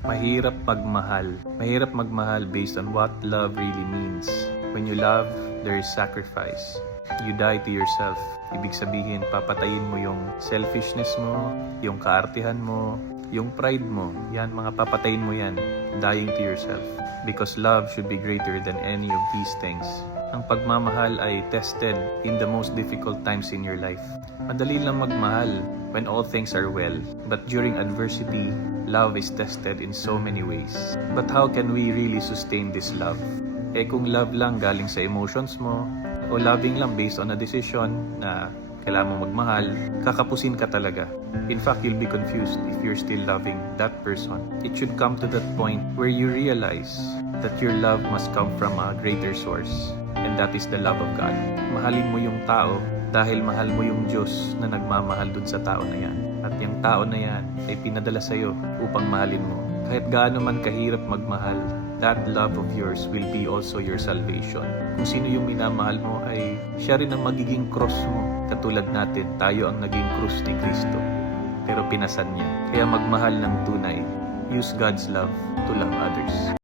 Mahirap magmahal. Mahirap magmahal based on what love really means. When you love, there is sacrifice. You die to yourself. Ibig sabihin, papatayin mo yung selfishness mo, yung kaartihan mo, yung pride mo. Yan, mga papatayin mo yan. Dying to yourself. Because love should be greater than any of these things. Ang pagmamahal ay tested in the most difficult times in your life. Madali lang magmahal when all things are well. But during adversity, love is tested in so many ways. But how can we really sustain this love? Kung love lang galing sa emotions mo, o loving lang based on a decision na kailangan mo magmahal, kakapusin ka talaga. In fact, you'll be confused if you're still loving that person. It should come to that point where you realize that your love must come from a greater source. And that is the love of God. Mahalin mo yung tao dahil mahal mo yung Diyos na nagmamahal dun sa tao na yan. At yung tao na yan ay pinadala sa'yo upang mahalin mo. Kahit gaano man kahirap magmahal, that love of yours will be also your salvation. Kung sino yung minamahal mo ay siya rin ang magiging cross mo. Katulad natin, tayo ang naging krus ni Kristo. Pero pinasan niya. Kaya magmahal ng tunay. Use God's love to love others.